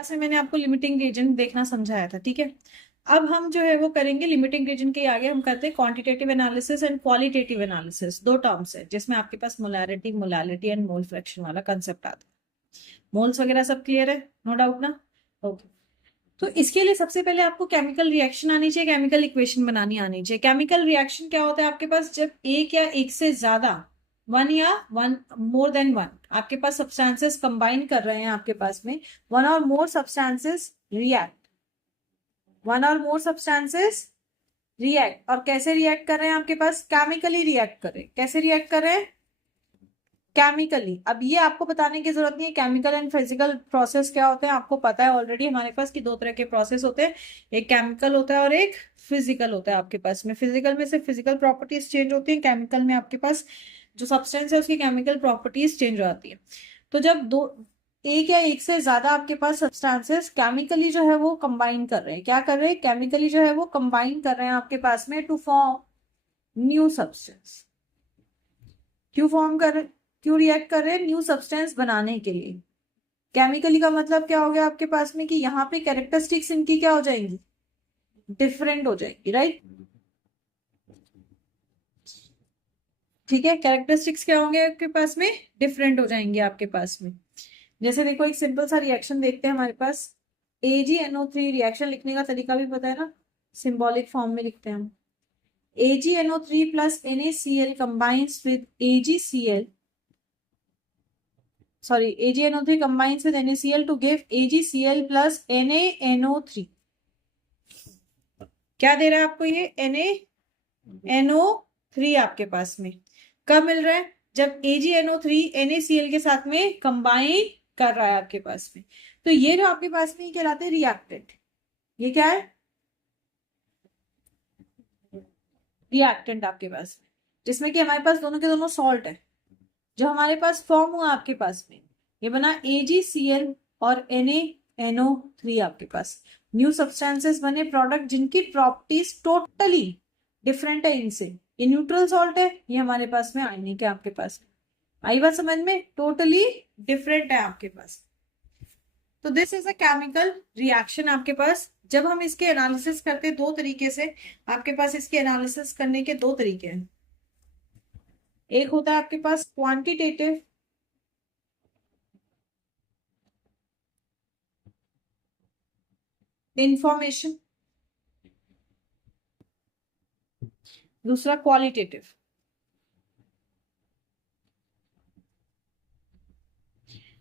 Class में मैंने आपको लिमिटिंग रीजन देखना समझाया था, ठीक है। अब हम जो है वो करेंगे लिमिटिंग रीजन के आगे हम करते हैं quantitative analysis and qualitative analysis. दो टर्म्स है जिसमें आपके पास molarity molality and mole fraction वाला कंसेप्ट आता है। मोल्स वगैरह सब क्लियर है, नो डाउट ना? ओके। तो इसके लिए सबसे पहले आपको केमिकल रिएक्शन आनी चाहिए, केमिकल इक्वेशन बनानी आनी चाहिए। केमिकल रिएक्शन क्या होता है आपके पास? जब एक या एक से ज्यादा, वन या वन मोर देन वन आपके पास सब्सटेंसेस कंबाइन कर रहे हैं आपके पास में, वन और मोर सब्सटेंसेस रिएक्ट, वन और मोर सब्सटेंसेस रिएक्ट। और कैसे रिएक्ट कर रहे हैं? आपके पास केमिकली रिएक्ट कर रहे हैं। कैसे रिएक्ट कर रहे हैं? केमिकली। अब ये आपको बताने की जरूरत नहीं है केमिकल एंड फिजिकल प्रोसेस क्या होते हैं, आपको पता है ऑलरेडी हमारे पास कि दो तरह के प्रोसेस होते हैं, एक केमिकल होता है और एक फिजिकल होता है आपके पास में। फिजिकल में सिर्फ फिजिकल प्रॉपर्टीज चेंज होती है, केमिकल में आपके पास जो सब्सटेंस है उसकी केमिकल प्रॉपर्टीज चेंज हो जाती है। तो जब दो, एक या एक से ज्यादा आपके पास सब्सटेंसेस केमिकली जो है वो कंबाइन कर रहे हैं, क्या कर रहे हैं? केमिकली जो है वो कंबाइन कर रहे हैं आपके पास में टू फॉर्म न्यू सब्सटेंस। क्यों फॉर्म कर, क्यों रिएक्ट कर रहे हैं? न्यू सब्सटेंस बनाने के लिए। केमिकली का मतलब क्या हो गया आपके पास में कि यहाँ पे कैरेक्टरिस्टिक्स इनकी क्या हो जाएंगी? डिफरेंट हो जाएगी, राइट? ठीक है, कैरेक्टरिस्टिक्स क्या होंगे आपके पास में? डिफरेंट हो जाएंगे आपके पास में। जैसे देखो एक सिंपल सा रिएक्शन देखते हैं हमारे पास। AgNO3 रिएक्शन लिखने का तरीका भी पता है ना, सिंबॉलिक फॉर्म में लिखते हैं हम। AgNO3 plus NaCl combines with AgCl, sorry, AgNO3 combines with NaCl to give AgCl plus NaNO3। क्या दे रहा है आपको ये? NaNO3 आपके पास में कब मिल रहा है? जब AgNO3 NaCl के साथ में कंबाइन कर रहा है आपके पास में। तो ये जो आपके पास में कहलाते हैं रिएक्टेंट। ये क्या है? रिएक्टेंट आपके पास में, जिसमें कि हमारे पास दोनों के दोनों सॉल्ट है। जो हमारे पास फॉर्म हुआ आपके पास में, ये बना AgCl और NaNO3 आपके पास। न्यू सब्सटेंसेस बने, प्रोडक्ट जिनकी प्रॉपर्टीज टोटली डिफरेंट है इनसे। ये न्यूट्रल सॉल्ट है, ये हमारे पास में आयनिक है आपके पास। आई बात समझ में? टोटली डिफरेंट है आपके पास। तो this is a chemical reaction आपके पास। जब हम इसके एनालिसिस करते हैं दो तरीके से, आपके पास इसके एनालिसिस करने के दो तरीके हैं। एक होता है आपके पास क्वांटिटेटिव इंफॉर्मेशन, दूसरा क्वालिटेटिव।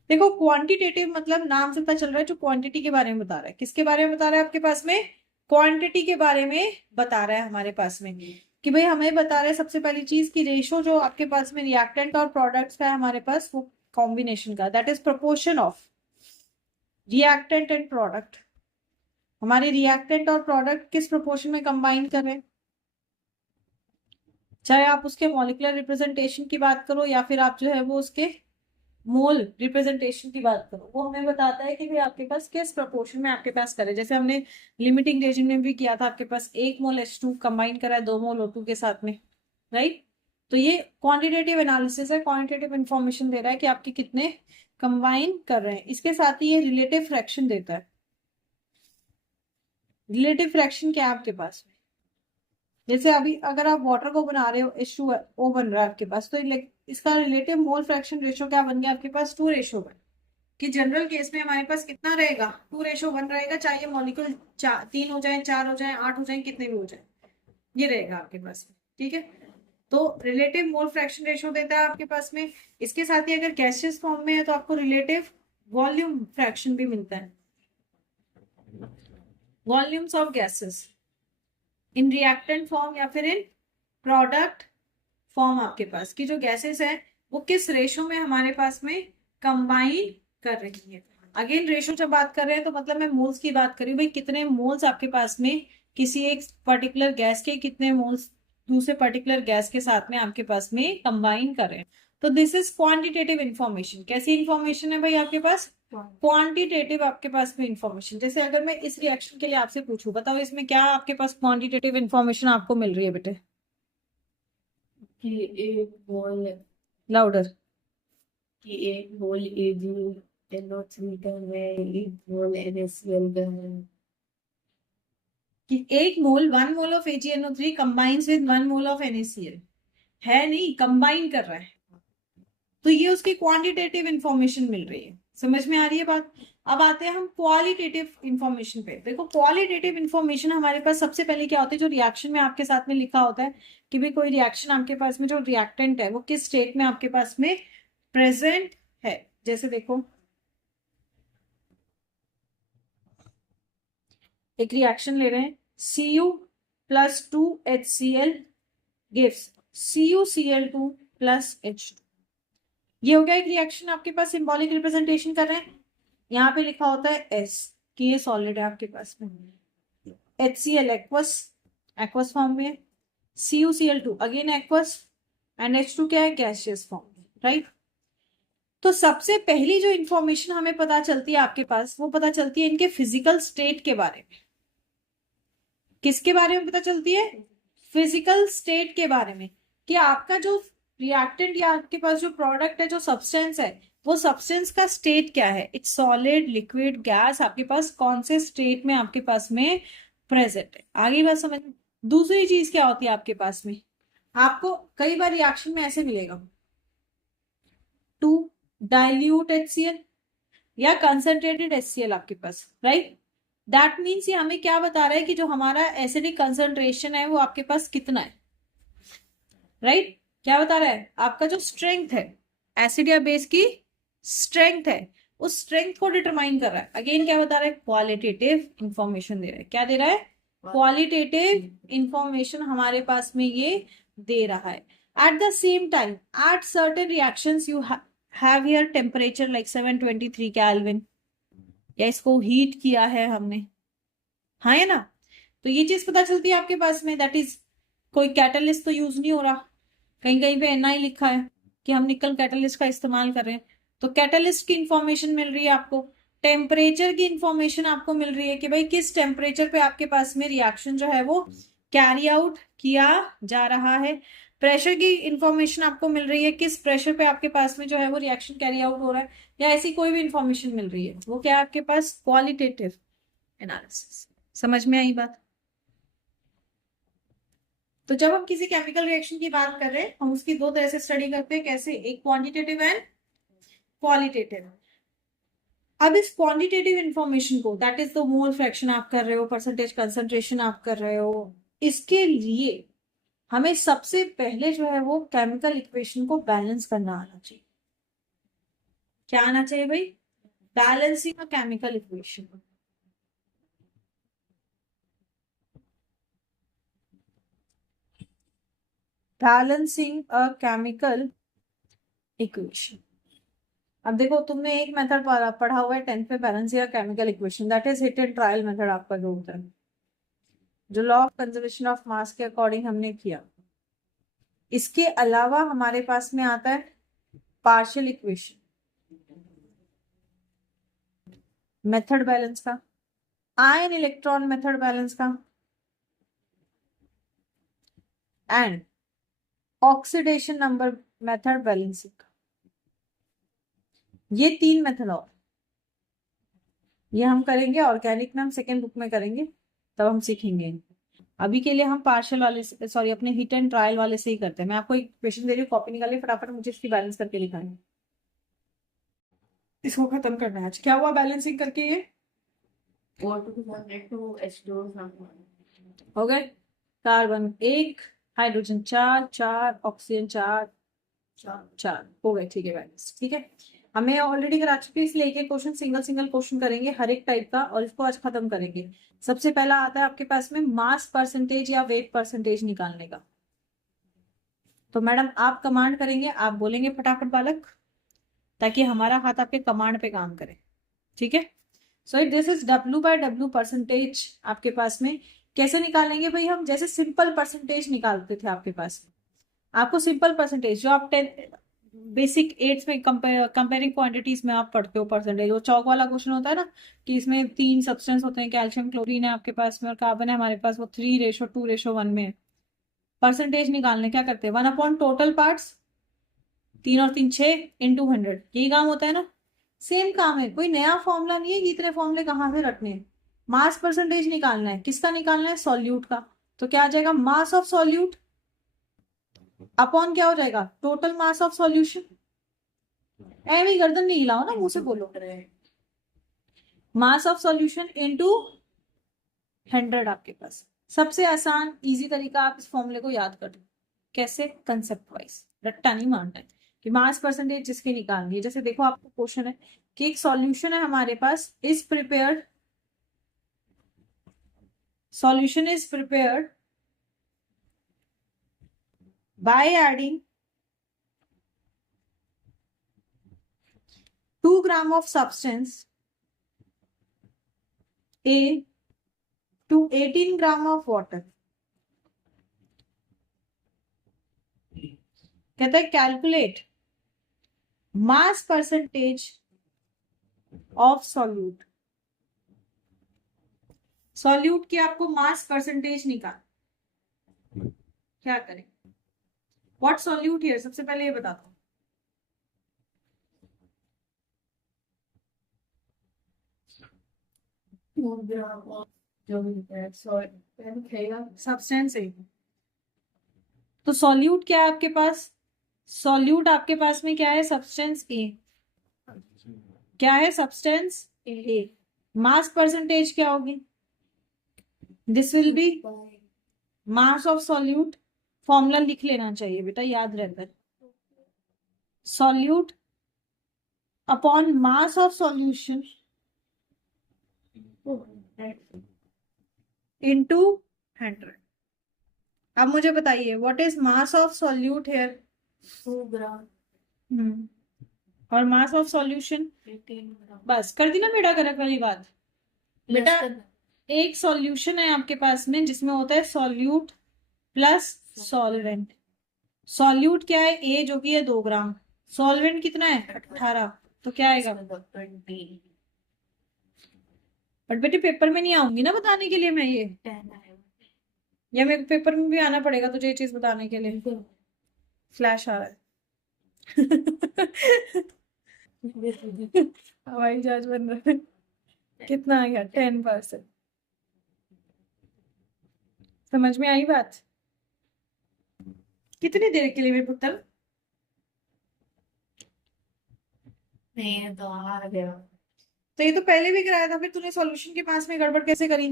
देखो क्वांटिटेटिव मतलब नाम से पता चल रहा है जो क्वांटिटी के बारे में बता रहा है। किसके बारे में बता रहा है आपके पास में? क्वांटिटी के बारे में बता रहा है हमारे पास में। कि भाई हमें बता रहा है सबसे पहली चीज की रेशो जो आपके पास में रिएक्टेंट और प्रोडक्ट्स का है हमारे पास, वो कॉम्बिनेशन का, that is proportion of reactant and product. हमारे रिएक्टेंट और प्रोडक्ट किस प्रोपोर्शन में कंबाइन कर रहे हैं, चाहे आप उसके मॉलिक्यूलर रिप्रेजेंटेशन की बात करो या फिर आप जो है वो उसके मोल रिप्रेजेंटेशन की बात करो, वो हमें बताता है कि भाई आपके पास किस प्रोपोर्शन में आपके पास करे। जैसे हमने लिमिटिंग रीजन में भी किया था, आपके पास 1 मोल H2 कंबाइन करा है 2 मोल O2 के साथ में, राइट? तो ये क्वांटिटेटिव एनालिसिस है, क्वांटिटेटिव इंफॉर्मेशन दे रहा है कि आपके कितने कंबाइन कर रहे हैं। इसके साथ ही ये रिलेटिव फ्रैक्शन देता है। रिलेटिव फ्रैक्शन क्या है आपके पास में? जैसे अभी अगर आप वाटर को बना रहे हो, H2O बन रहा है आपके पास, तो इसका रिलेटिव मोल फ्रैक्शन रेशो क्या बन गया आपके पास? 2:1। कि जनरल केस में हमारे पास कितना रहेगा? 2:1 रहेगा, चाहे मॉलिक्यूल 3 हो जाए, 4 हो जाए, 8 हो जाए, कितने भी हो जाए, ये रहेगा आपके पास में, ठीक है। तो रिलेटिव मोल फ्रैक्शन रेशो देता है आपके पास में। इसके साथ ही अगर गैसियस फॉर्म में है तो आपको रिलेटिव वॉल्यूम फ्रैक्शन भी मिलता है, volumes of gases in reactant form या फिर इन प्रोडक्ट फॉर्म। आपके पास की जो गैसेस है वो किस रेशो में हमारे पास में कंबाइन कर रही है। अगेन रेशो जब बात कर रहे हैं तो मतलब मैं मोल्स की बात करी, भाई कितने मोल्स आपके पास में किसी एक पर्टिकुलर गैस के, कितने मोल्स दूसरे पर्टिकुलर गैस के साथ में आपके पास में कंबाइन कर रहे हैं। तो दिस इज क्वांटिटेटिव इंफॉर्मेशन। कैसी इंफॉर्मेशन है भाई आपके पास? क्वांटिटेटिव आपके पास में इंफॉर्मेशन। जैसे अगर मैं इस रिएक्शन के लिए आपसे पूछूं, बताओ इसमें क्या आपके पास क्वांटिटेटिव इंफॉर्मेशन आपको मिल रही है बेटे? कि एक मोल लाउडर। कि एक मोल Ag NO3 का है, 1 मोल NaCl का है। कि 1 मोल 1 mole of AgNO3 combines with 1 mole of NaCl है, नहीं कंबाइन कर रहा है, तो ये उसकी क्वांटिटेटिव इंफॉर्मेशन मिल रही है। समझ में आ रही है बात। अब आते हैं हम क्वालिटेटिव इंफॉर्मेशन पे। देखो क्वालिटेटिव इंफॉर्मेशन हमारे पास सबसे पहले क्या होती है, जो रिएक्शन में आपके साथ में लिखा होता है कि भाई कोई रिएक्शन आपके पास में जो रिएक्टेंट है वो किस स्टेट में आपके पास में प्रेजेंट है। जैसे देखो एक रिएक्शन ले रहे हैं, Cu+2HCl gives CuCl2 plus H2। ये हो गया एक रिएक्शन, आपके पास सिंबॉलिक रिप्रेजेंटेशन कर रहे हैं। यहाँ पे लिखा होता है S कि ये सॉलिड है आपके पास में, HCl एक्वस, एक्वस फॉर्म में, CuCl2 again aqueous, and H2 क्या है, गैसियस फॉर्म में, राइट। तो सबसे पहली जो इंफॉर्मेशन हमें पता चलती है आपके पास, वो पता चलती है इनके फिजिकल स्टेट के बारे में। किसके बारे में पता चलती है, फिजिकल स्टेट के बारे में, कि आपका जो रिएक्टेंट या आपके पास जो प्रोडक्ट है, जो सब्सटेंस है, वो सब्सटेंस का स्टेट क्या है, इट्स सॉलिड लिक्विड गैस, आपके पास कौन से स्टेट में आपके पास में प्रेजेंट है। आगे बात समझ। दूसरी चीज क्या होती है आपके पास में, आपको कई बार रिएक्शन में ऐसे मिलेगा, टू डाइल्यूट HCl या कंसंट्रेटेड HCl आपके पास, राइट। दैट मीन्स ये हमें क्या बता रहा है कि जो हमारा एसिडिक कंसंट्रेशन है वो आपके पास कितना है, राइट। क्या बता रहा है, आपका जो स्ट्रेंथ है, एसिड या बेस की स्ट्रेंथ है, उस स्ट्रेंथ को डिटरमाइन कर रहा है। अगेन क्या बता रहा है, क्वालिटेटिव इंफॉर्मेशन दे रहा है। क्या दे रहा है, क्वालिटेटिव इंफॉर्मेशन हमारे पास में ये दे रहा है। At the same time at certain reactions you have here temperature like 723 kelvin, या इसको हीट किया है हमने, हाँ है ना। तो ये चीज पता चलती है आपके पास में, दैट इज कोई कैटलिस्ट तो यूज नहीं हो रहा, कहीं कहीं पे NI लिखा है कि हम निकल कैटलिस्ट का इस्तेमाल कर रहे हैं, तो कैटलिस्ट की इंफॉर्मेशन मिल रही है आपको। टेम्परेचर की इंफॉर्मेशन आपको मिल रही है कि भाई किस टेम्परेचर पे आपके पास में रिएक्शन जो है वो कैरी आउट किया जा रहा है। प्रेशर की इंफॉर्मेशन आपको मिल रही है, किस प्रेशर पे आपके पास में जो है वो रिएक्शन कैरी आउट हो रहा है, या ऐसी कोई भी इंफॉर्मेशन मिल रही है, वो क्या है आपके पास, क्वालिटेटिव एनालिसिस। समझ में आई बात। तो जब हम किसी केमिकल रिएक्शन की बात कर रहे हैं, हम उसकी दो तरह से स्टडी करते हैं, कैसे, एक क्वांटिटेटिव एंड क्वालिटेटिव। अब इस क्वांटिटेटिव इंफॉर्मेशन को, that is the mole fraction आप कर रहे हो, परसेंटेज कंसंट्रेशन आप कर रहे हो, इसके लिए हमें सबसे पहले जो है वो केमिकल इक्वेशन को बैलेंस करना आना चाहिए। क्या आना चाहिए भाई, balancing a chemical equation. Balancing a chemical equation. अब देखो तुमने एक मेथड पढ़ा हुआ है 10th में, बैलेंस या chemical equation, that is hit and trial method आपका जो होता है, जो law of conservation of mass के अकॉर्डिंग हमने किया। इसके अलावा हमारे पास में आता है पार्शियल इक्वेशन, मेथड बैलेंस का, आयन इलेक्ट्रॉन मेथड बैलेंस का, and oxidation number method balancing का। ये 3 मेथड और ये हम करेंगे ऑर्गेनिक में, हम सेकेंड बुक में करेंगे, तब हम सीखेंगे। अभी के लिए हम पार्शियल वाले से, सॉरी अपने हिट एंड ट्रायल वाले से ही करते हैं। मैं आपको एक क्वेश्चन दे रही हूँ, कॉपी निकालिए फटाफट, मुझे इसकी बैलेंस करके दिखाएंगे। इसको खत्म करना है आज। क्या हुआ बैलेंसिंग करके, ये हो गए, कार्बन 1, हाइड्रोजन 4, 4 ऑक्सीजन 4, 4 हो गए, ठीक है बैलेंस, ठीक है। हमें ऑलरेडी करा चुके हैं, इसलिए एक एक क्वेश्चन सिंगल सिंगल क्वेश्चन करेंगे हर एक टाइप का, और इसको आज खत्म करेंगे। सबसे पहला आता है आपके पास में मास परसेंटेज या वेट परसेंटेज निकालने का। तो मैडम आप कमांड करेंगे, आप बोलेंगे फटाफट बालक, ताकि हमारा हाथ आपके कमांड पे काम करे, ठीक है। So this is W/W percentage आपके पास में। कैसे निकालेंगे भाई, हम जैसे सिंपल परसेंटेज निकालते थे आपके पास में, आपको सिंपल परसेंटेज जो आप 10 बेसिक 8 में कंपेयरिंग क्वांटिटीज में आप पढ़ते हो परसेंटेज, वो चौक वाला क्वेश्चन होता है ना, कि इसमें 3 सब्सटेंस होते हैं, कैल्शियम क्लोरीन है आपके पास में और कार्बन है हमारे पास, वो 3:2:1 में परसेंटेज निकालने क्या करते हैं, 1/टोटल पार्ट्स, 3 और 3 6 × 100, यही काम होता है ना। सेम काम है, कोई नया फॉर्मूला नहीं है कि इतने फॉर्मूले कहाँ से रखने हैं। मास परसेंटेज निकालना है, किसका निकालना है, सॉल्यूट का। तो क्या आ जाएगा, मास ऑफ सॉल्यूट अपॉन क्या हो जाएगा, टोटल मास ऑफ सॉल्यूशन। ऐਵੇਂ गर्दन नहीं हिलाओ ना, मुंह से बोलो। मास ऑफ सॉल्यूशन इनटू 100 आपके पास। सबसे आसान इजी तरीका, आप इस फॉर्मूले को याद कर लो। कैसे, कंसेप्ट वाइज, रट्टा नहीं मारना है कि मास परसेंटेज जिसकी निकालनी है। जैसे देखो आपको क्वेश्चन है कि एक सॉल्यूशन है हमारे पास, is prepared, solution is prepared by adding 2 grams of substance A to 18 grams of water। कहता है calculate mass percentage of solute. Solute की आपको मास परसेंटेज निकाल, क्या करें, व्हाट सॉल्यूट हियर, सबसे पहले ये बताता हूं। जो भी है सो लिखेगा सब्सटेंस है, तो सॉल्यूट क्या है आपके पास, सॉल्यूट आपके पास में क्या है, सब्सटेंस ए। क्या है, सब्सटेंस ए। मास परसेंटेज क्या होगी, this will be mass of solute. Formula लिख लेना चाहिए बेटा, याद रहता है, solute upon mass of solution into 100। अब मुझे बताइए what is mass of solute here. 2 gram और मास ऑफ सॉल्यूशन 18 ग्राम। बस कर दी ना बेटा करेक्ट वाली बात। बेटा Less than- एक सॉल्यूशन है आपके पास में जिसमें होता है सॉल्यूट प्लस सॉल्वेंट। सॉल्यूट क्या है, ए जो कि है 2 ग्राम, सॉल्वेंट कितना है 18, तो क्या आएगा। 20 बट बेटे पेपर में नहीं आऊंगी ना बताने के लिए मैं ये, 10 आएगा। या मेरे पेपर में भी आना पड़ेगा तुझे ये चीज बताने के लिए। फ्लैश आ रहा है हवाई जहाज बन रहा है। कितना आ गया, 10%। समझ में आई बात, कितनी देर के लिए मेरे पुत्र। नहीं तो आ गया। तो ये तो पहले भी कराया था, फिर तूने सॉल्यूशन के पास में गड़बड़ कैसे करी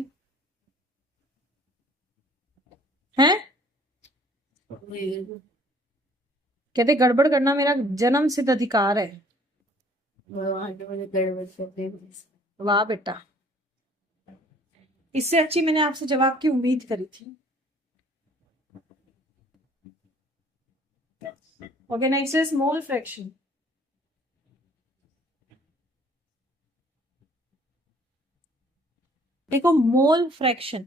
हैं। कहते गड़बड़ करना मेरा जन्म सिद्ध अधिकार है। मुझे गड़बड़ कर दी। वाह बेटा, इससे अच्छी मैंने आपसे जवाब की उम्मीद करी थी। Okay, next is mole fraction. देखो मोल फ्रैक्शन,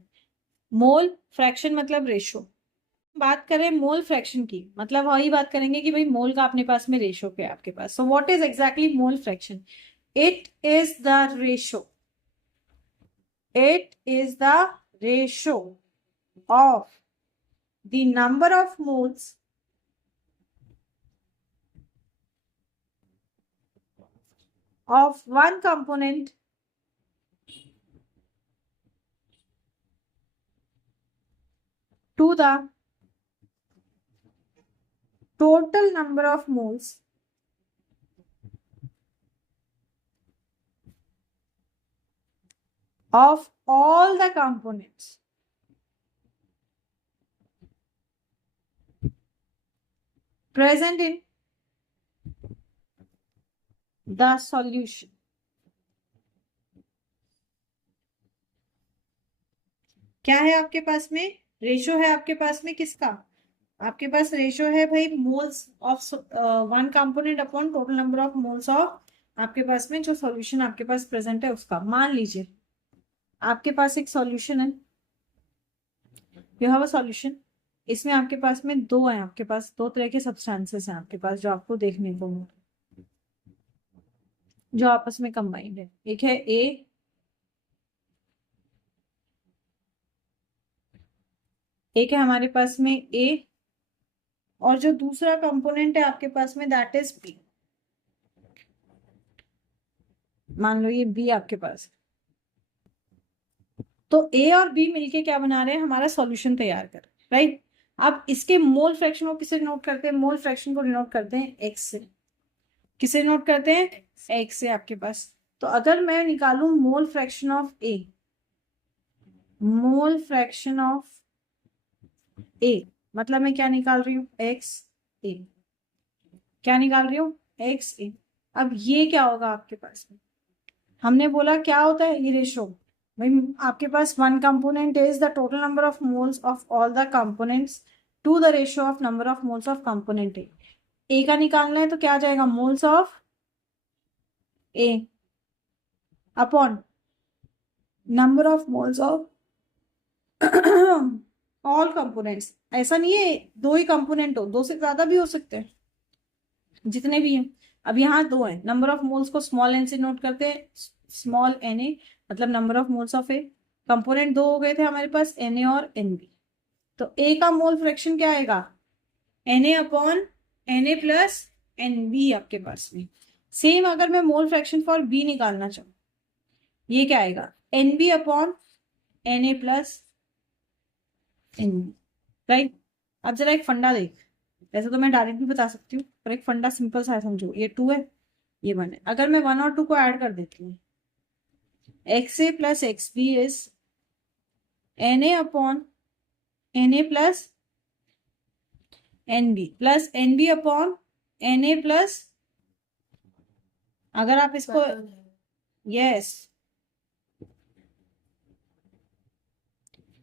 मोल फ्रैक्शन मतलब रेशो। बात करें मोल फ्रैक्शन की, मतलब वही बात करेंगे कि भाई मोल का अपने पास में रेशो क्या है आपके पास। So what is exactly mole fraction, it is the ratio, it is the ratio of the number of moles of one component to the total number of moles of all the components present in the solution। क्या है आपके पास में, ratio है आपके पास में किसका, आपके पास रेशो है भाई moles of one component upon total number of moles of आपके पास में जो सॉल्यूशन आपके पास प्रेजेंट है उसका। मान लीजिए आपके पास एक सॉल्यूशन है, यू हैव अ सॉल्यूशन, इसमें आपके पास में दो है, आपके पास दो तरह के सब्सटेंसेस हैं आपके पास जो आपको देखने को मिले, जो आपस में कंबाइंड है। एक है ए, एक है हमारे पास में ए, और जो दूसरा कंपोनेंट है आपके पास में दैट इज बी। मान लो ये बी आपके पास, तो ए और बी मिलके क्या बना रहे हैं, हमारा सॉल्यूशन तैयार कर, राइट। अब इसके मोल फ्रैक्शन को किसे नोट करते हैं, मोल फ्रैक्शन को डिनोट करते हैं एक्स से। किसे नोट करते हैं, एक्स से आपके पास। तो अगर मैं निकालूं mole fraction of A, mole fraction of A, मतलब मैं क्या निकाल रही हूँ, एक्स ए। क्या निकाल रही हूँ, एक्स ए। अब ये क्या होगा आपके पास में, हमने बोला क्या होता है ये रेशो। भाई आपके पास one component is the total number of moles of all the components to the ratio of number of moles of component A का निकालना है, तो क्या आ जाएगा, moles of A upon number of moles of all components. ऐसा नहीं है दो ही कंपोनेंट हो, दो से ज्यादा भी हो सकते हैं, जितने भी हैं। अब यहाँ दो हैं, नंबर ऑफ मोल्स को स्मॉल एन से नोट करते हैं, स्मॉल एन ए, मतलब number of moles of A. Component दो हो गए थे हमारे पास, एन ए और एन बी। तो ए का मोल फ्रैक्शन क्या आएगा, N A upon N A plus N B आपके पास में। सेम अगर मैं मोल फ्रैक्शन फॉर बी निकालना चाहूँ, ये क्या आएगा, N B upon N A plus N B, right. अब जरा एक फंडा देख, वैसे तो मैं डायरेक्ट भी बता सकती हूँ, पर एक फंडा सिंपल सा है, समझो ये 2 है, ये 1 है। अगर मैं 1 और 2 को ऐड कर देती हूँ, X A plus X B is N A upon N A plus N B plus N B upon N A plus, अगर आप इसको, यस,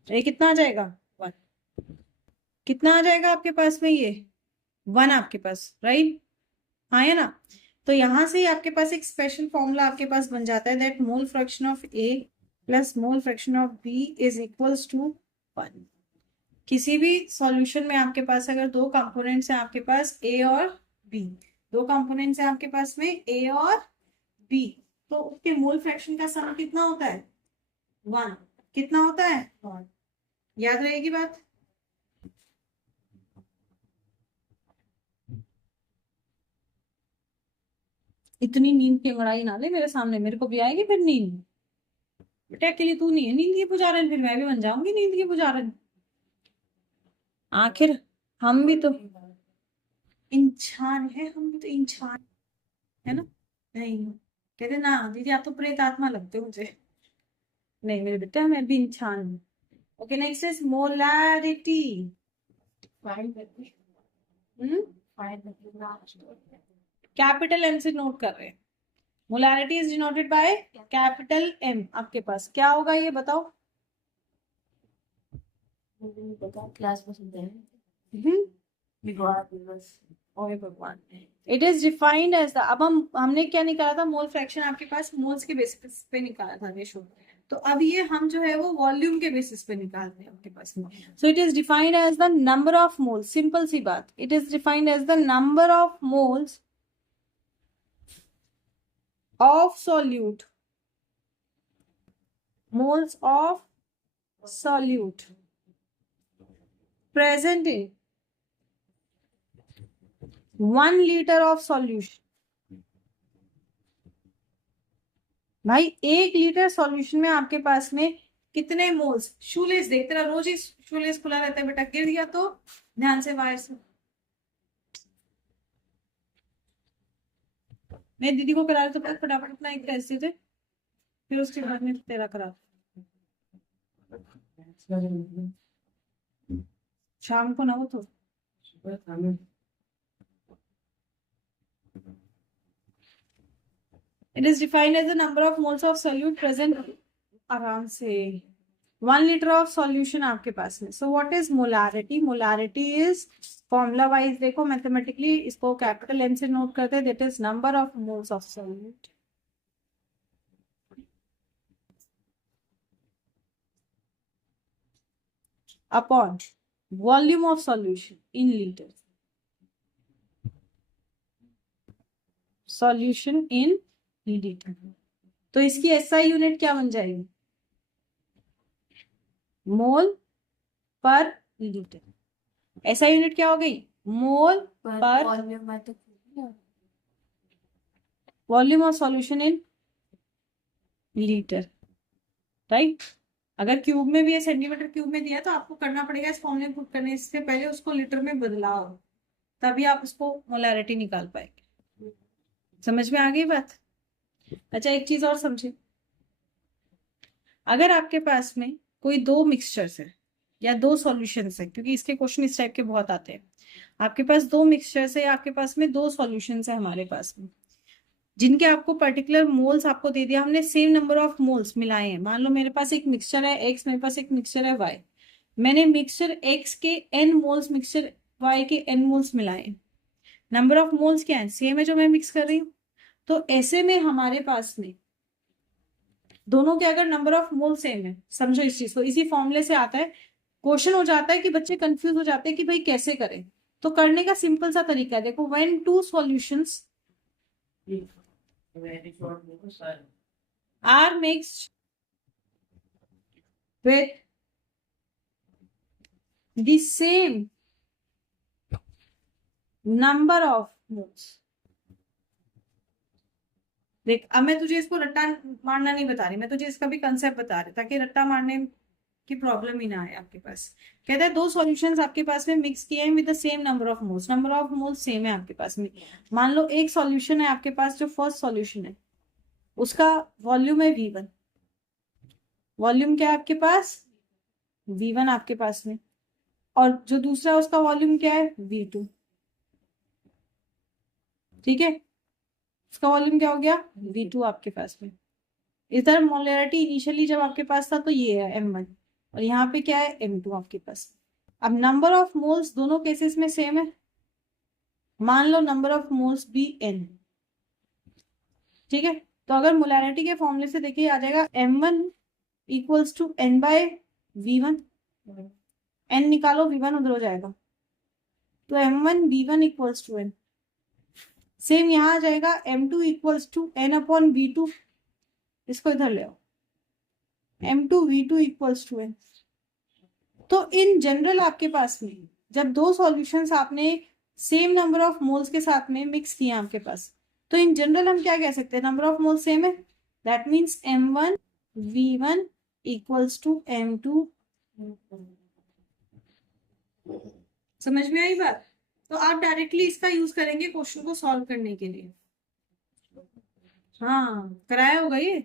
ये कितना आ जाएगा, 1। कितना आ जाएगा आपके पास में, ये 1 आपके पास, राइट। हाँ है ना। तो यहां से आपके पास एक स्पेशल फॉर्मूला आपके पास बन जाता है, that mole fraction of A plus mole fraction of B is equals to 1। किसी भी सॉल्यूशन में आपके पास अगर दो कंपोनेंट्स हैं आपके पास ए और बी, दो कंपोनेंट्स हैं आपके पास में ए और बी, तो उसके मोल फ्रैक्शन का सम कितना होता है, 1। कितना होता है, 1। याद रहेगी बात। इतनी नींद की अंगड़ाई ना ले मेरे सामने, मेरे को भी आएगी फिर नींद। बेटा अकेले तू नहीं है नींद की पुजारन, फिर मैं भी बन जाऊंगी नींद की पुजारन। आखिर हम भी तो इंसान है, हम भी तो इंसान है ना। नहीं कहते ना दीदी आप तो प्रेत आत्मा लगते हो मुझे। नहीं मेरे बेटा मैं भी इंसान हूँ। Okay next is molarity. Capital M से नोट कर रहे हैं। Molarity is denoted by capital M. आपके पास क्या होगा ये बताओ, क्लास में सुनते हैं ओए भगवान। It is defined as the, अब हमने क्या निकाला था, मोल फ्रैक्शन आपके पास मोल्स के बेसिस पे निकाला था रेशो। तो अब ये हम जो है वो वॉल्यूम के बेसिस पे निकालते हैं आपके पास में। So it is defined as the number of moles, simple सी बात, it is defined as the number of moles of solute, moles of solute present in 1 liter of solution। भाई 1 लीटर सॉल्यूशन में आपके पास में कितने मोल्स, शूलेस देख, तेरा रोज ही शूलेस खुला रहता है बेटा, गिर गया तो ध्यान से वायर से। मैं दीदी को करा रही तो फटाफट अपना एक टेस्ट दे, फिर उसके बाद में तेरा करा, शाम को ना हो तो। It is defined as the number of moles of solute present, आराम से 1 liter of solution आपके पास में। So what is molarity? Molarity is formula wise देखो मैथमेटिकली इसको कैपिटल एम से नोट करते हैं, that is number of moles of solute upon volume of solution in litre, solution in litre. तो इसकी एसआई यूनिट क्या बन जाएगी, मोल पर लीटर। एसआई यूनिट क्या हो गई, मोल पर volume of solution in litre, right. अगर क्यूब में भी है, सेंटीमीटर क्यूब में दिया तो आपको करना पड़ेगा इस फॉर्मूले पुट करने से पहले उसको लीटर में बदलाव, तभी आप उसको मोलैरिटी निकाल पाएंगे। समझ में आ गई बात? अच्छा, एक चीज और समझे, अगर आपके पास में कोई दो मिक्सचर्स है या दो सॉल्यूशंस है, क्योंकि इसके क्वेश्चन इस टाइप के बहुत आते हैं, आपके पास दो मिक्सचर्स है या आपके पास में दो सॉल्यूशंस है हमारे पास में, जिनके आपको पर्टिकुलर मोल्स आपको दे दिया, हमने सेम नंबर ऑफ मोल्स मिलाए हैं। मान लो मेरे पास एक मिक्सचर है एक्स, मेरे पास एक मिक्सचर है वाई, मैंने मिक्सचर एक्स के एन मोल्स मिक्सचर वाई के एन मोल्स मिलाए, नंबर ऑफ मोल्स क्या है, सेम है जो मैं मिक्स कर रही हूँ। तो ऐसे में हमारे पास में दोनों के अगर नंबर ऑफ मोल सेम है, समझो इस चीज को, इसी फॉर्मूले से आता है। क्वेश्चन हो जाता है कि बच्चे कंफ्यूज हो जाते हैं कि भाई कैसे करें, तो करने का सिंपल सा तरीका है, देखो when two solutions are mixed with the same number of moles। देख, अब मैं तुझे इसको रट्टा मारना नहीं बता रही, मैं तुझे इसका भी कंसेप्ट बता रही, ताकि रट्टा मारने की प्रॉब्लम ही ना आए आपके पास। कहता है दो सॉल्यूशंस आपके पास में मिक्स किए हैं with the same number of moles, number of moles same है आपके पास में। मान लो एक सॉल्यूशन है आपके पास, जो फर्स्ट सॉल्यूशन है उसका वॉल्यूम है V1, वॉल्यूम क्या है आपके पास, V1 आपके पास में, और जो दूसरा है उसका वॉल्यूम क्या है, V2, ठीक है। उसका वॉल्यूम क्या हो गया, V2 आपके पास में। इधर मोलैरिटी इनिशियली जब आपके पास था तो ये है M1, और यहाँ पे क्या है M2 आपके पास। अब नंबर ऑफ मोल्स दोनों केसेस में सेम है, मान लो नंबर ऑफ मोल्स भी N, ठीक है। तो अगर मोलैरिटी के फॉर्मूले से देखिए आ जाएगा M1 equals to N by V1, N निकालो V1 उधर हो जाएगा, तो M1 V1 equals to N। Same यहाँ आ जाएगा M2 equals to N upon V2, इसको इधर ले आओ, M2 V2 equals to N। तो इन जनरल आपके पास में जब दो सॉल्यूशंस आपने सेम नंबर ऑफ मोल्स के साथ में मिक्स किए आपके पास, तो इन जनरल हम क्या कह सकते हैं, नंबर ऑफ मोल्स सेम है, that means M1 V1 equals to M2। समझ में आई बात? तो आप डायरेक्टली इसका यूज करेंगे क्वेश्चन को सॉल्व करने के लिए। हाँ, कराया होगा ये,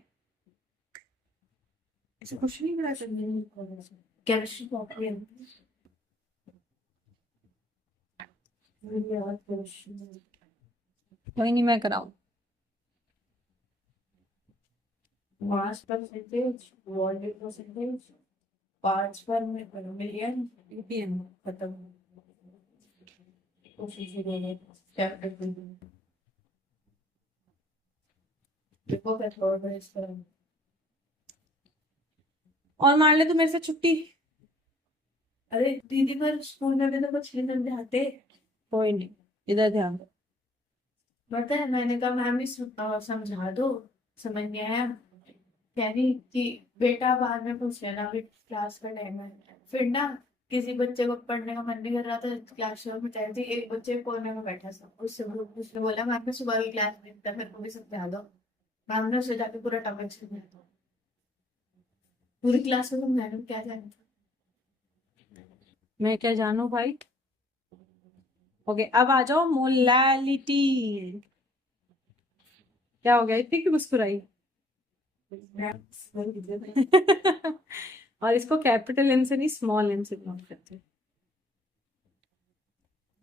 ऐसे क्वेश्चन नहीं कराया करने। केमिस्ट्री कॉपी है। कोई नहीं, मैं कराऊं। Mass percentage, volume percentage, parts per million, ppm खत्म। कोशिश करेंगे चैप्टर टू। देखो क्या थोड़ा इस पर। और मान ले तो मेरे से छुट्टी। अरे दीदी, पर स्कूल में भी तो कुछ नहीं समझाते। कोई नहीं, इधर ध्यान दो। पता है, मैंने कहा मैम ही समझा दो, समझ नहीं आया। कह रही कि बेटा बाद में पूछ लेना, अभी क्लास का टाइम है। फिर ना किसी बच्चे को पढ़ने का मन नहीं कर रहा था, क्लास में चाहिए थी, एक बच्चे कोने में बैठा था, उसने बोला मैम ने सुबह की क्लास में था, मेरे को भी समझा दो। मैम ने उसे जाके पूरा टॉपिक समझा दो, पूरी क्लास में। तो मैडम क्या जाने। मैं क्या जानू भाई। ओके, अब आ जाओ मोलैलिटी। क्या हो गया, इतनी क्यों मुस्कुराई? और इसको कैपिटल एन से नहीं स्मॉल एन से नोट करते हैं,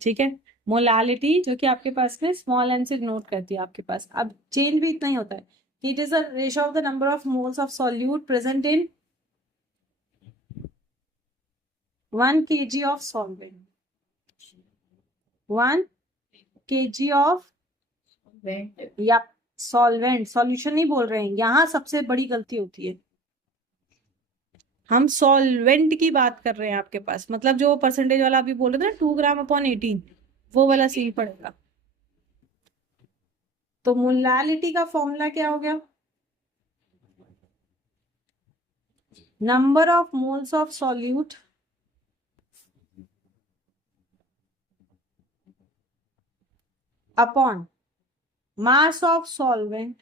ठीक है। मोलैलिटी जो कि आपके पास में स्मॉल एन से नोट करती है आपके पास। अब चेंज भी इतना ही होता है, it is the ratio of the number of moles of solute present in 1 kg of solvent, 1 kg of या सॉल्वेंट, सॉल्यूशन नहीं बोल रहे हैं, यहां सबसे बड़ी गलती होती है। हम सॉल्वेंट की बात कर रहे हैं आपके पास, मतलब जो परसेंटेज वाला अभी बोल रहे थे ना 2 ग्राम अपॉन 18, वो वाला सीन पड़ेगा। तो मोलैलिटी का फॉर्मूला क्या हो गया, number of moles of solute upon mass of solvent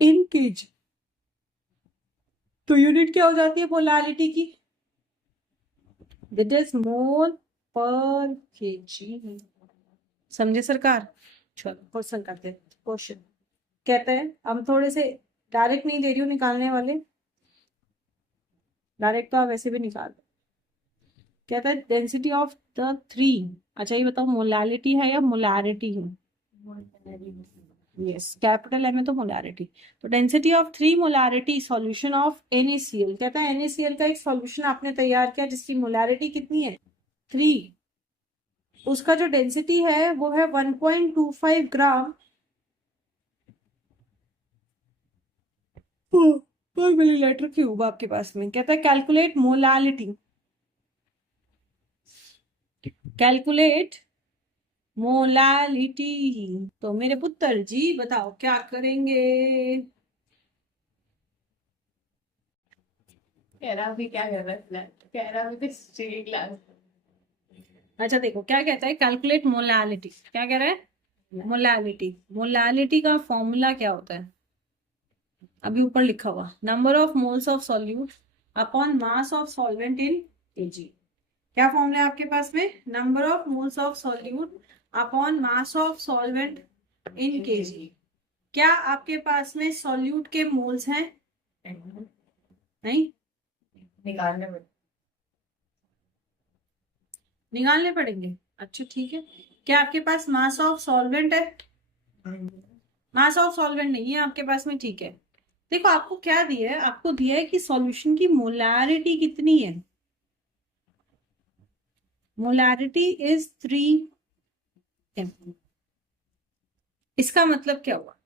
in KG. तो यूनिट क्या हो जाती है मोलालिटी की? दैट इज मोल पर केजी। समझे सरकार? चलो क्वेश्चन करते हैं। क्वेश्चन कहते हैं, हम थोड़े से डायरेक्ट नहीं दे रही हूँ निकालने वाले, डायरेक्ट तो आप वैसे भी निकाल दो। कहता है डेंसिटी ऑफ द थ्री, अच्छा ये बताओ मोलालिटी है या मोलारिटी है? यस, कैपिटल एम में तो मोलारिटी। तो density of three molarity solution of NaCl। कहता है NaCl का एक सॉल्यूशन आपने तैयार किया जिसकी मोलारिटी कितनी है? 3। उसका जो डेंसिटी है वो है 1.25 ग्राम पर मिलीलीटर क्यूब आपके पास में। कहता है कैलकुलेट मोलालिटी, कैलकुलेट मोलालिटी। तो मेरे पुत्र जी बताओ क्या करेंगे? कह रहा अभी क्या कर रहा है, कह रहा अभी हिस्ट्री क्लास। अच्छा देखो क्या कहता है, कैलकुलेट मोलालिटी। क्या कह रहा है? मोलालिटी। मोलालिटी का फॉर्मूला क्या होता है? अभी ऊपर लिखा हुआ, number of moles of solute upon mass of solvent in KG. क्या फॉर्मूला है आपके पास में? Number of moles of solute upon mass of solvent in KG. क्या आपके पास में सॉल्यूट के मोल्स हैं? नहीं, निकालने में निकालने पड़ेंगे। अच्छा ठीक है, क्या आपके पास मास ऑफ सॉल्वेंट है? मास ऑफ सॉल्वेंट नहीं है आपके पास में, ठीक है। देखो आपको क्या दिया है, आपको दिया है कि सॉल्यूशन की मोलारिटी कितनी है। Molarity is 3m। इसका मतलब क्या हुआ?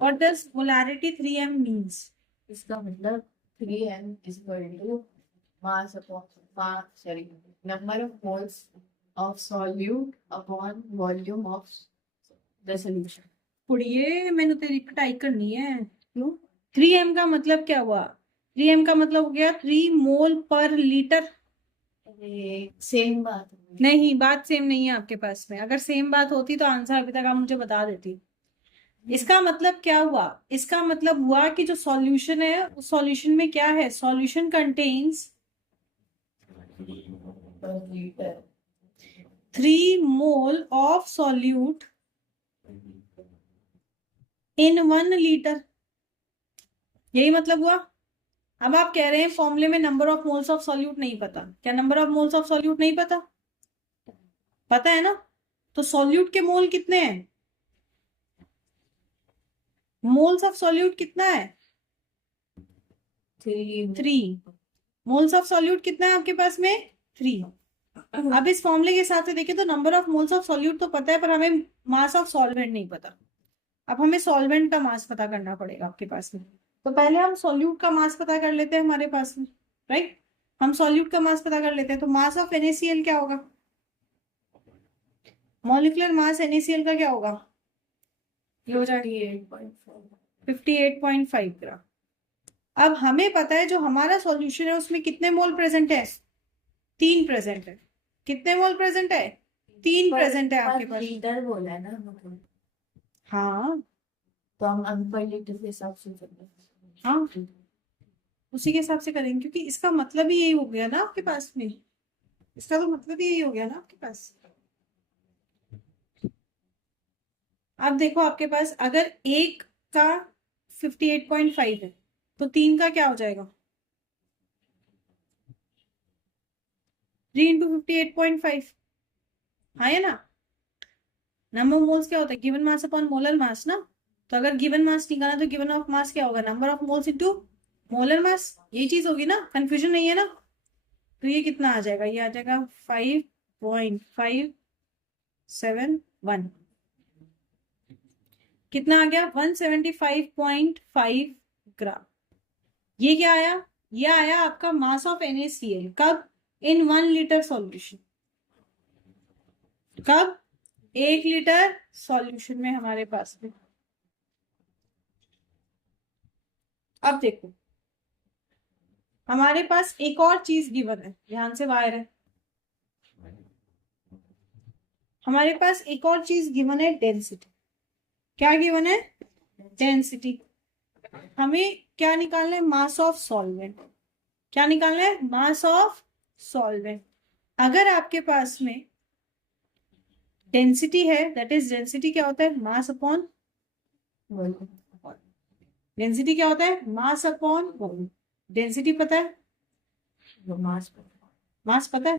और डज मोलारिटी 3m मीन्स? इसका मतलब 3m equal to mass upon sorry number of moles of solute upon volume of the solution. कुड़िए मैंने तेरी पिटाई करनी है। क्यों? 3m का मतलब क्या हुआ? 3m का मतलब हो गया 3 मोल पर लीटर। सेम बात नहीं, बात सेम नहीं है आपके पास में। अगर सेम बात होती तो आंसर अभी तक आप मुझे बता देती। इसका मतलब क्या हुआ? इसका मतलब हुआ कि जो सॉल्यूशन है उस सॉल्यूशन में क्या है? सॉल्यूशन कंटेन्स पर litre 3 mole of solute in 1 litre. यही मतलब हुआ। अब आप कह रहे हैं फॉर्मूले में number of moles of solute नहीं पता। क्या number of moles of solute नहीं पता? पता है ना। तो सॉल्यूट के मोल कितने हैं? मोल्स ऑफ सॉल्यूट कितना है? 3। मोल्स ऑफ सॉल्यूट कितना है आपके पास में? 3। अब इस फॉर्मूले के हिसाब से देखें तो number of moles of solute तो पता है, पर हमें मास ऑफ सॉल्वेंट नहीं पता। अब हमें सॉल्वेंट का मास पता करना पड़ेगा आपके पास में। तो पहले हम सॉल्यूट का मास पता कर लेते हैं हमारे पास में, राइट। हम सॉल्यूट का मास पता कर लेते हैं। तो मास ऑफ NaCl क्या होगा? मॉलिक्यूलर मास NaCl का क्या होगा? ये हो जाएगा 58.5 ग्राम। अब हमें पता है जो हमारा सॉल्यूशन है उसमें कितने मोल प्रेजेंट है? 3 प्रेजेंट है। कितने मोल प्रेजेंट है? 3 प्रेजेंट है आपके पास। लीटर बोला है ना मतलब। हाँ तो हम पर लीटर के हिसाब से चलेंगे। हाँ, उसी के हिसाब से करेंगे क्योंकि इसका मतलब ही यही हो गया ना आपके पास में। इसका तो मतलब ही यही हो गया ना आपके पास। अब देखो आपके पास अगर एक का 58.5 है तो 3 का क्या हो जाएगा? 3 इंटू 58.5। हाँ है ना। नंबर ऑफ मोल्स क्या होता है? Given mass upon molar mass ना। तो अगर गिवन मास निकाला तो गिवन ऑफ मास क्या होगा? Number of moles into molar mass. ये चीज होगी ना, कंफ्यूजन नहीं है ना। तो ये कितना आ जाएगा? ये आ जाएगा 5.571। कितना आ गया? 175.5 ग्राम। ये क्या आया? ये आया आपका मास ऑफ NaCl। कब? इन 1 लीटर सॉल्यूशन। कब? 1 लीटर सॉल्यूशन में हमारे पास में। अब देखो हमारे पास एक और चीज गिवन है, ध्यान से बाहर है। हमारे पास एक और चीज गिवन है, डेंसिटी। क्या गिवन है? डेंसिटी। हमें क्या निकालना है? Mass of solvent. क्या निकालना है? Mass of solvent. अगर आपके पास में डेंसिटी है, दैट इज डेंसिटी क्या होता है? Mass upon volume. डेंसिटी क्या होता है? Mass upon volume. डेंसिटी पता है? मास पता है?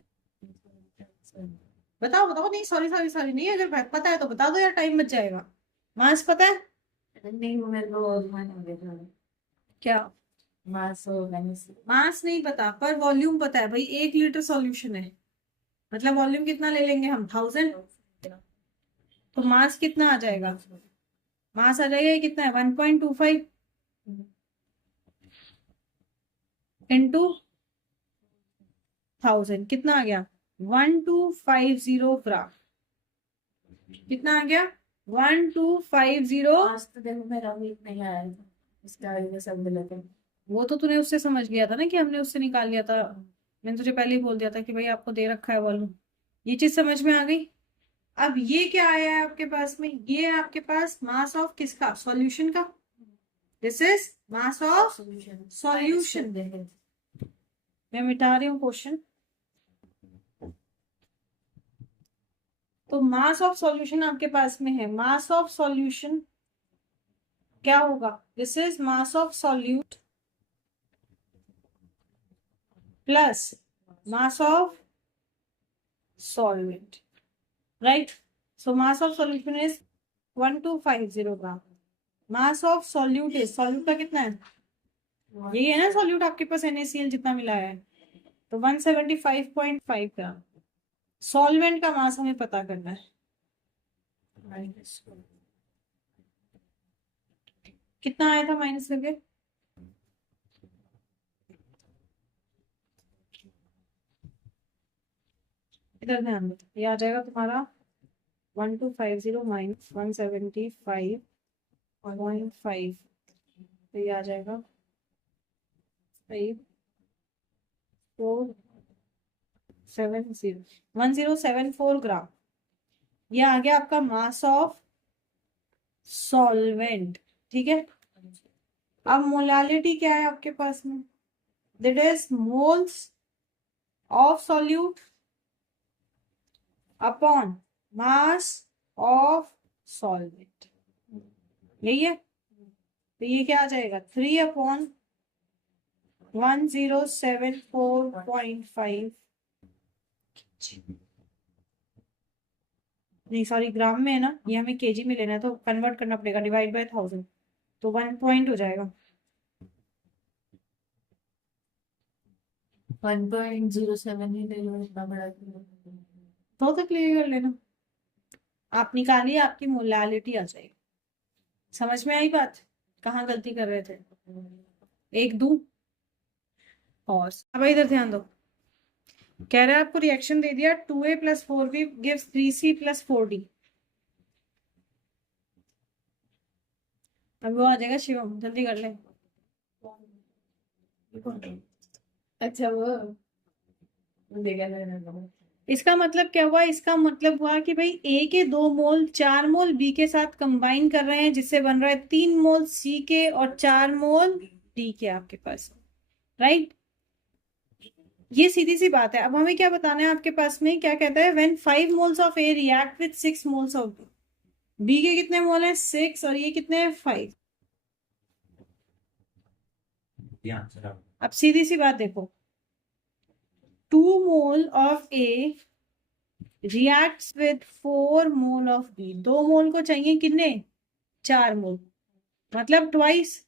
बताओ बताओ। नहीं सॉरी सॉरी सॉरी, नहीं अगर पता है तो बता दो यार, टाइम बच जाएगा। मास पता है? नहीं मेरे को क्या? मास मास नहीं पता पर वॉल्यूम पता है भाई। 1 लीटर सॉल्यूशन है, मतलब वॉल्यूम कितना ले लेंगे हम? 1000। तो मास कितना आ जाएगा? मास आ जाएगा, ये कितना है? 1.25 इंटू 1000। कितना आ गया? 1250 ग्राम। कितना आ गया? 1250। आज तो देखो मेरा वेट नहीं आया था, इसके आगे सब गलत है। वो तो तूने उससे समझ लिया था ना कि हमने उससे निकाल लिया था। मैंने तुझे पहले ही बोल दिया था कि भाई आपको दे रखा है वॉल्यूम। ये चीज समझ में आ गई? अब ये क्या आया है आपके पास में? ये है आपके पास मास ऑफ किसका? सॉल्यूशन का। This is mass of solution. मैं मिटा रही हूँ क्वेश्चन। तो मास ऑफ सॉल्यूशन आपके पास में है। मास ऑफ सॉल्यूशन क्या होगा? This is mass of solute plus mass of solvent, right? So mass of solution is 1250 gram. mass of solute is, solute का कितना है? यही है ना solute आपके पास NaCl जितना मिला है, तो 175.5 ग्राम। सॉल्वेंट का मास हमें पता करना है। कितना आया था माइनस करके? इधर ध्यान दो, ये आ जाएगा तुम्हारा 1250 माइनस 175.5, तो ये आ जाएगा 1074 ग्राम। ये आ गया आपका मास ऑफ सॉल्वेंट। ठीक है, अब मोलालिटी क्या है आपके पास में? That is moles of solute upon mass of solvent. यही है, तो ये क्या आ जाएगा? 3/1074.5। नहीं सॉरी, ग्राम में है ना, ये हमें केजी में लेना है तो कन्वर्ट करना पड़ेगा, डिवाइड बाय 1000, तो 1 पॉइंट हो जाएगा। 1.07 ही ले लो, इतना बड़ा तो क्लियर कर लेना। आप निकालिए, आपकी मोलालिटी आ जाएगी। समझ में आई बात? कहाँ गलती कर रहे थे? एक दू और अब इधर ध्यान दो। कह रहा है आपको रिएक्शन दे दिया 2A + 4B gives 3C + 4D। अब वो आ जाएगा शिवम, जल्दी कर ले। अच्छा वो देखा जाएगा। इसका मतलब क्या हुआ? इसका मतलब हुआ कि भाई A के 2 मोल 4 मोल B के साथ कंबाइन कर रहे हैं, जिससे बन रहा है 3 मोल C के और 4 मोल D के आपके पास, राइट? ये सीधी सी बात है। अब हमें क्या बताना है आपके पास में? क्या कहता है? When 5 moles of A react with 6 moles of B के कितने मोल है? 6, और ये कितने हैं? 5। अब सीधी सी बात देखो, 2 mole of A reacts with 4 mole of B। 2 मोल को चाहिए कितने? 4 मोल, मतलब ट्वाइस,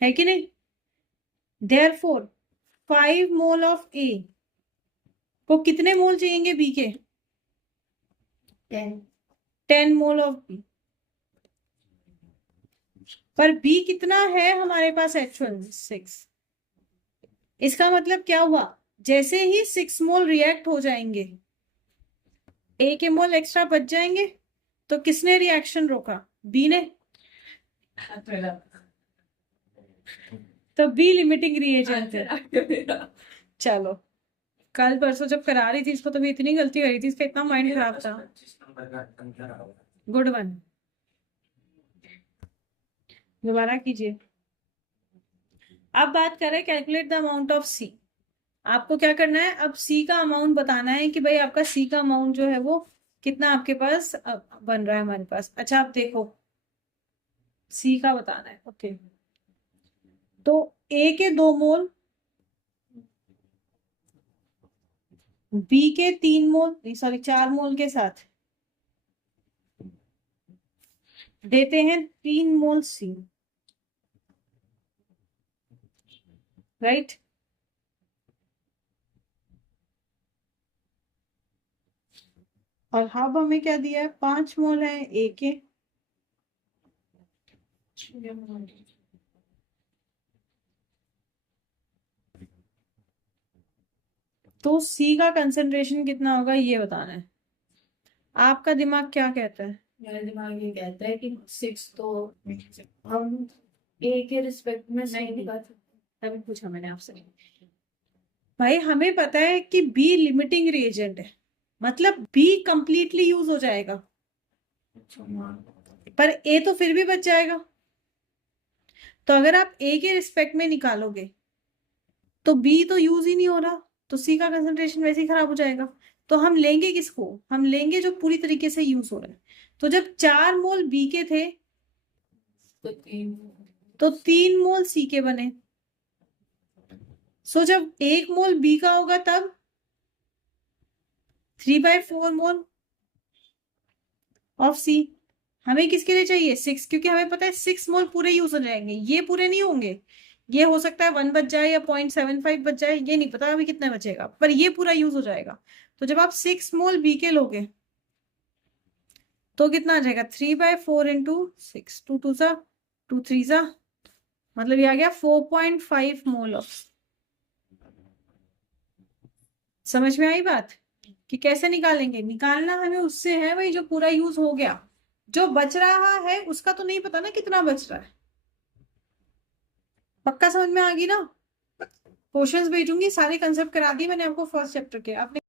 है कि नहीं? देयरफॉर 5 मोल ऑफ A को कितने मोल चाहिए B के? 10 मोल ऑफ B। पर B कितना है हमारे पास? H1 6। इसका मतलब क्या हुआ? जैसे ही 6 मोल रिएक्ट हो जाएंगे, A के मोल एक्स्ट्रा बच जाएंगे, तो किसने रिएक्शन रोका? B ने। तो B लिमिटिंग रिएजेंट है। चलो, कल परसों जब करा रही थी इसको तो भी इतनी गलती करी थी, इसका इतना माइंड खराब था। Good one. दोबारा कीजिए। अब बात करें कैलकुलेट द अमाउंट ऑफ सी। आपको क्या करना है, अब सी का अमाउंट बताना है कि भाई आपका सी का अमाउंट जो है वो कितना आपके पास बन रहा है हमारे पास। अच्छा आप देखो, सी का बताना है, ओके। तो ए के 2 मोल, बी के 3 मोल, सॉरी 4 मोल के साथ देते हैं 3 मोल सी, राइट। और अब हमें क्या दिया है, 5 मोल है ए के, तो सी का कंसेंट्रेशन कितना होगा ये बताना है। आपका दिमाग क्या कहता है? मेरा दिमाग ये कहता है कि 6 तो हम ए के रिस्पेक्ट में नहीं निकाल सकते। तभी पूछा मैंने आपसे। भाई हमें पता है कि बी लिमिटिंग रिएजेंट है, मतलब बी कंप्लीटली यूज हो जाएगा, पर ए तो फिर भी बच जाएगा। तो अगर आप ए के रिस्पेक्ट में निकालोगे तो बी तो यूज ही नहीं हो रहा, तो सी का कंसंट्रेशन वैसे ही खराब हो जाएगा। तो हम लेंगे किसको, हम लेंगे जो पूरी तरीके से यूज हो रहा है। तो जब 4 मोल बी के थे तो 3 मोल सी के बने। सो जब 1 मोल बी का होगा तब 3/4 मोल ऑफ सी। हमें किसके लिए चाहिए, 6, क्योंकि हमें पता है 6 मोल पूरे यूज हो जाएंगे, ये पूरे नहीं होंगे। ये हो सकता है 1 बच जाए या 0.75 बच जाए, ये नहीं पता अभी कितना बचेगा, पर ये पूरा यूज हो जाएगा। तो जब आप 6 मोल बी के लोगे तो कितना आ जाएगा, 3/4 इंटू 6, 2 2 सा 2 3 सा, मतलब ये आ गया 4.5 मोल ऑफ। समझ में आई बात कि कैसे निकालेंगे? निकालना हमें उससे है भाई जो पूरा यूज हो गया, जो बच रहा है उसका तो नहीं पता ना कितना बच रहा है। पक्का समझ में आ गई ना? क्वेश्चंस भेजूंगी, सारे कंसेप्ट करा दिए मैंने आपको फर्स्ट चैप्टर के। आपने